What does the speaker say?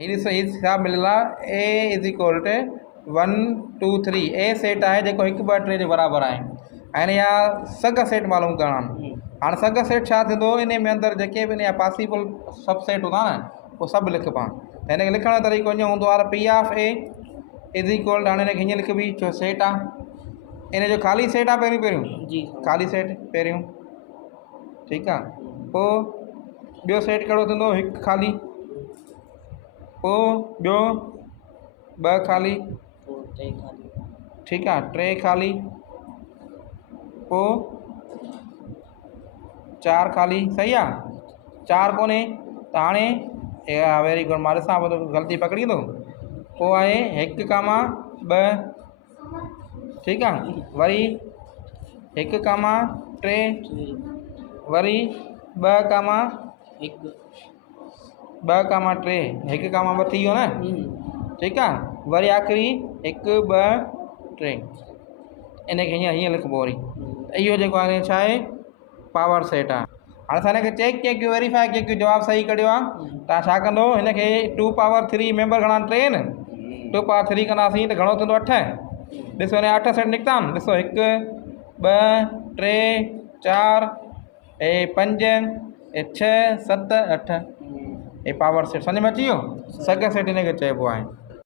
हीअ ॾिसो हीअ हिसाबु मिलियल आहे A is equal to 1 2 3 a set आहे जेको 1 2 3 जे बराबरि आहे ऐं हिन जा सॻ सेट मालूम करणा आहिनि। हाणे सॻ सेट छा थींदो, इन में अंदरि जेके बि इन जा पॉसिबल सब सेट हूंदा न उहो सभु लिखिबा। त हिन खे लिखण जो तरीक़ो ईअं हूंदो आहे P of A is equal हाणे हिनखे हीअं लिखबी छो सेट आहे इन जो ख़ाली सेट आहे पहिरियों पहिरियों ख़ाली सेट पहिरियों, ठीकु आहे। पोइ ॿियो सेट कहिड़ो थींदो, हिकु ख़ाली, पोइ ॿियो ॿ ख़ाली, ठीकु आहे, टे ख़ाली, पोइ 4 ख़ाली, सही आहे। 4 कोन्हे त हाणे वेरी गुड, मां ॾिसां पोइ ग़लती पकड़ींदो। पोइ आहे 1 कामा 2, ठीकु आहे, वरी 1 कामा 3, वरी 2 कामा 3, 1 कामा 2 थी वियो न, ठीकु आहे। वरी आख़िरी 1 2 3, इनखे हीअं लिखिबो वरी। इहो जेको आहे छा आहे, पावर सेट आहे। हाणे असां हिनखे चेक कयूं, वेरीफाई कयूं जवाबु सही कढियो आहे। तव्हां छा कंदो, हिनखे 2 पावर 3 मेंबर घणा 3 न, 2 पावर 3 कंदासीं त घणो थींदो 8। ॾिसो हिन 8 सेट निकिता आहिनि, ॾिसो 1 2 3 4 5 6 7 8, हे पावर सेट सम्झ में अची वियो। सॻ सेट हिनखे चइबो आहे।